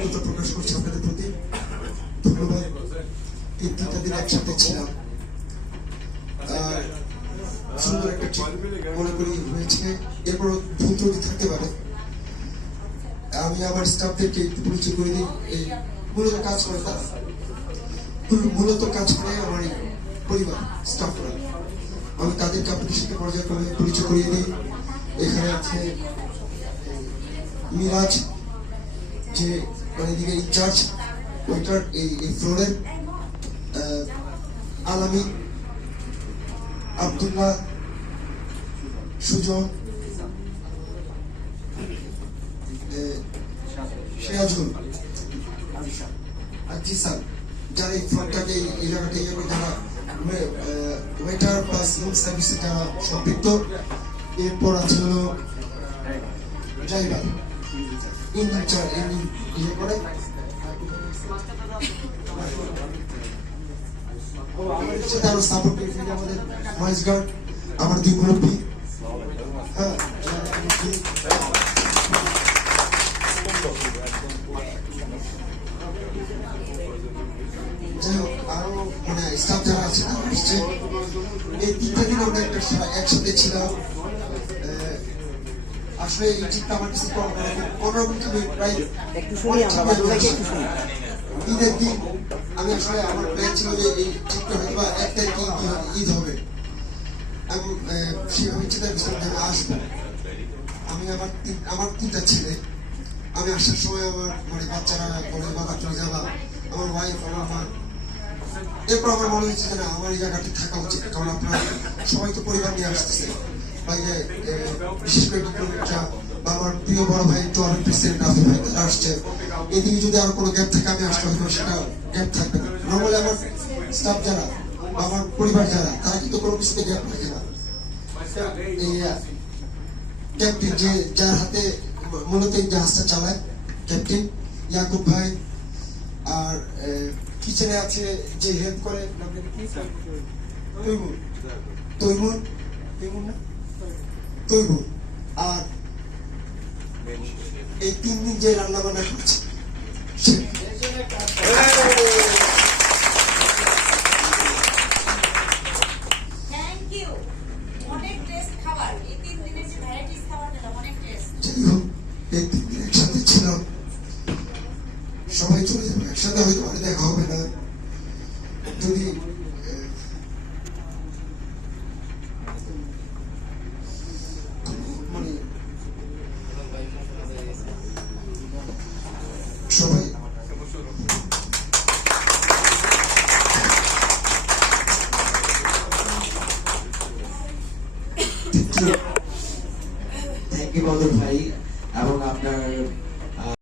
কৃতজ্ঞতা প্রকাশ করছি আপনাদের প্রতি। ধন্যবাদ। এই 3টা দিন একসাথে ছিলাম, সুন্দর একটা মনে করি হয়েছে। এরপর ভুল ত্রুটি থাকতে পারে, আমি আমার স্টাফদেরকে একটু পরিচয় করে দিই। এই মূলত কাজ করে তারা, মূলত কাজ করে আমার এই পরিবার স্টাফরা। আমি তাদেরকে আপনাদের সাথে পর্যায়ক্রমে পরিচয় করিয়ে দিই। এখানে আছে মিরাজ, যে মানে দিকে ইনচার্জ ওইটার এই ফ্লোরের, আলামী, আব্দুল্লাহ, সুজন, সিরাজুল, আজিসান, যারা এই ফ্রন্টটাকে এই জায়গাটা ইয়ে করে, যারা ওয়েটার প্লাস রুম সার্ভিসে যারা সম্পৃক্ত। এরপর আছে হলো ড্রাইভার, ইঞ্জিন ইয়ে করে। সাথে আরো সাপোর্ট করে আমাদের ভয়েস গার্ড, আমার 2 মুরব্বী। হ্যাঁ, যাই হোক, আরো মানে স্টাফ যারা আছে আসছে। এই 3টা দিন আমরা একসাথে ছিলাম। আসলে এই ট্রিপটা আমার কাছে প্রায় ঈদের দিন আমি আসলে আমার প্ল্যান ছিল যে এই ট্রিপটা হয়তো বা 1 তারিখে ঈদ হবে। আমি সেভাবে চিন্তা করছিলাম যে আমি আসবো। আমি আমার 3টা ছেলে, আমি আসার সময় আমার মানে বাচ্চারা বলে বাবা চলে যাবা, আমার ওয়াইফ, আমার মা। এরপর আমার মনে হচ্ছে যে না, আমার এই জায়গাটি থাকা উচিত, কারণ আপনারা সবাই তো পরিবার নিয়ে আসতেছে বাইরে। বিশেষ করে বা আমার প্রিয় বড় ভাই টোয়ারের প্রেসিডেন্ট রাফি ভাই, তারা আসছে। এদিকে যদি আর কোনো গ্যাপ থাকে আমি আসলে হয়তো সেটা গ্যাপ থাকবে না। নর্মালি আমার স্টাফ যারা বা আমার পরিবার যারা, তারা কিন্তু কোনো কিছুতে গ্যাপ রাখে না। এই ক্যাপ্টেন, যে যার হাতে মূলত এই জাহাজটা চালায়, ক্যাপ্টেন ইয়াকুব ভাই। আর কিচেনে আছে যে হেল্প করে তৈমুর, আর এই 3 দিন যে রান্না বান্না করছে একসাথে ছিলাম। সবাই চলে যাবে, একসাথে হয়তো আর দেখা হবে না। যদি মানে সবাই থ্যাংক ইউ বদর ভাই এবং আপনার